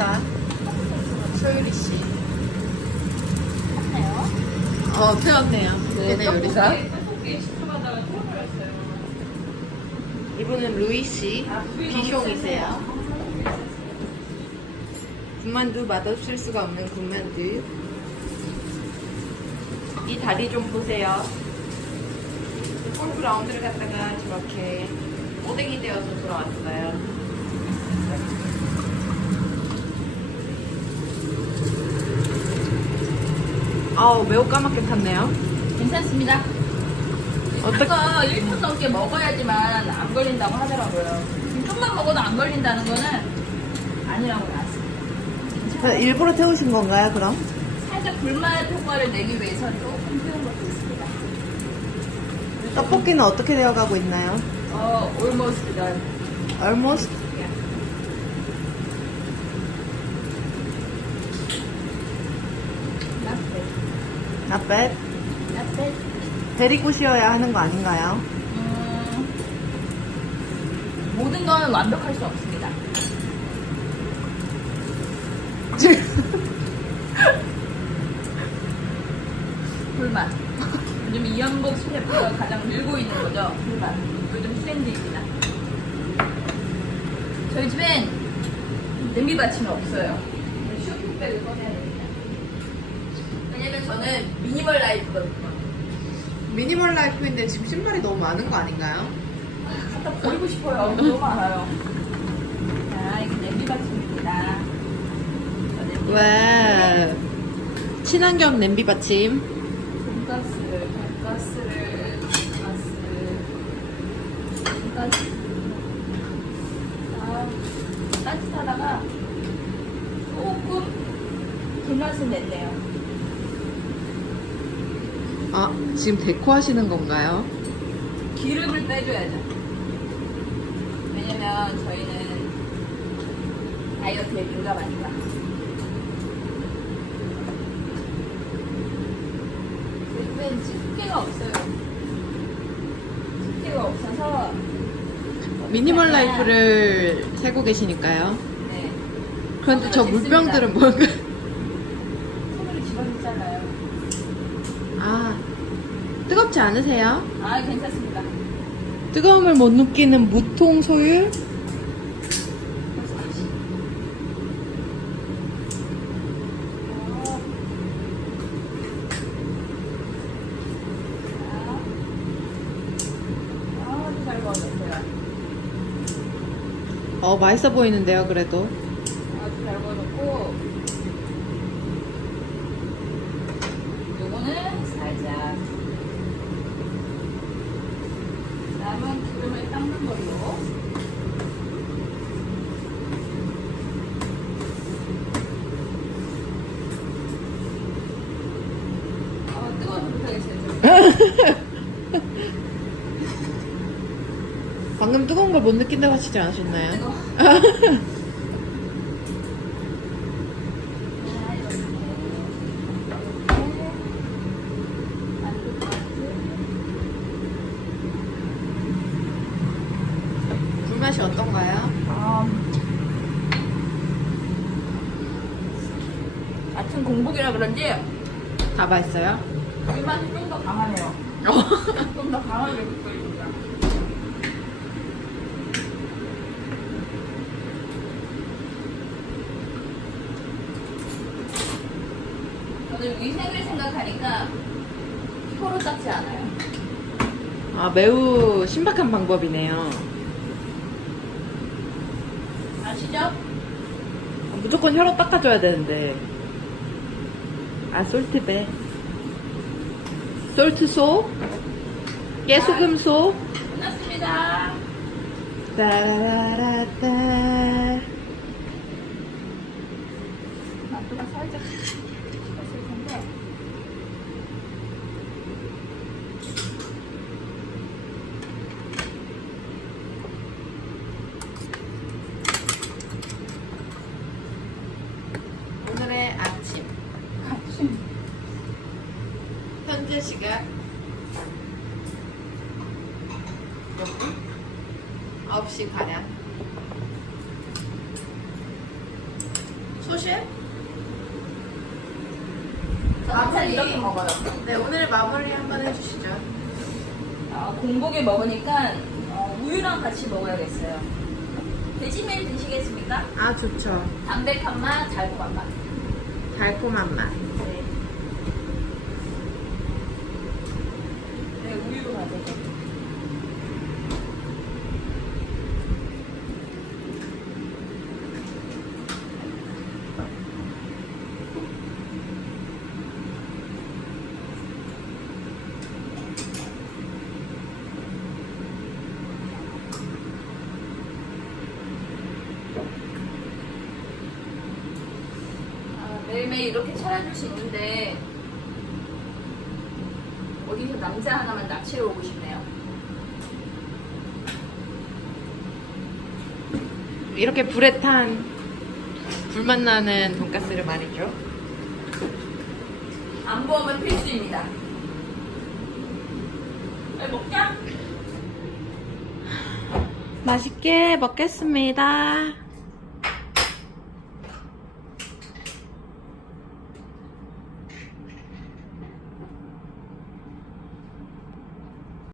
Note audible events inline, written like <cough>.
요리사 소유리 씨. 어, 태웠네요. 걔네 요리사. 이분은 루이 씨. 비숑이세요. 군만두 맛없을 수가 없는 군만두. 이 다리 좀 보세요. 골프 라운드를 갔다가 저렇게 오뎅이 되어서 돌아왔어요. 아우 매우 까맣게 탔네요. 괜찮습니다. 어떻게? 이거 1분 넘게 먹어야지만 안 걸린다고 하더라고요. 좀만 먹어도 안 걸린다는 거는 아니라고 나왔습니다. 일부러 태우신 건가요, 그럼? 살짝 불맛 효과를 내기 위해서 조금 태운 것도 있습니다. 떡볶이는 어떻게 되어가고 있나요? 어, almost done. Almost. Not bad. Not bad. 데리고 쉬어야 하는 거 아닌가요? 음, 모든 건 완벽할 수 없습니다. <laughs> 불맛. 요즘 이연복 셰프가 가장 밀고 있는 거죠. 불맛. 요즘 트렌드입니다. 저희 집엔 냄비 받침이 없어요. 쇼핑백을 꺼내야 됩니다. 왜냐면 저는 미니멀 라이프거든요. 미니멀 라이프인데 지금 신발이 너무 많은 거 아닌가요? 갖다 버리고 싶어요. 너무 많아요. 자, 이게 냄비 받침입니다. 저 냄비 와. 친환경 냄비 받침. 돈가스를, 돈가스를, 돈가스, 돈가스. 아, 따뜻하다가 조금 불맛은 냈네요. 아, 지금 데코 하시는 건가요? 기름을 빼줘야죠. 왜냐면 저희는 다이어트에 민감하니까. 요즘엔 집게가 없어요. 집게가 없어서 미니멀 라이프를 세고 계시니까요. 네. 그런데 저 물병들은 뭔가. 손으로 집어서 잘라요. 아, 뜨겁지 않으세요? 아 괜찮습니다. 뜨거움을 못 느끼는 무통 소율? 구워졌어요. 어, 맛있어 보이는데요, 그래도. 아주 잘 구워졌고 요거는 살짝 남은 걸로 아 뜨거워서 못하겠어요 방금 뜨거운 걸 못 느낀다고 하시지 않으셨나요? <laughs> 뜨거워 아, 이렇게. 이렇게. 불 맛이 어떤가요? 같은 공복이라 그런지 다 맛있어요? 불맛이 좀 더 강하네요. <laughs> 좀 더 강하게 느껴집니다. 저는 위생을 생각하니까 혀로 닦지 않아요. 아, 매우 신박한 방법이네요. 아시죠? 무조건 혀로 닦아줘야 되는데. 아, 솔트배. 솔트소? 깨소금소? 끝났습니다. 따라라라따. 만두가 살짝 식었을 텐데. 오늘의 아침. 같이 현재 시각 9시 가량. 소실? 마무리. 이렇게 먹어요. 네, 오늘 마무리 한번 해주시죠. 아, 공복에 먹으니까 어, 우유랑 같이 먹어야겠어요. 돼지밀 드시겠습니까? 아, 좋죠. 담백한 맛, 달콤한 맛. 달콤한 맛. 네. 네, 우유로 가져요. 아, 매일매일 이렇게 차려줄 수 있는데 어디서 남자 하나만 납치러 오고 싶네요. 이렇게 불에 탄 불맛 나는 돈가스를 말이죠. 안 부으면 필수입니다. 빨리 먹자. 맛있게 먹겠습니다.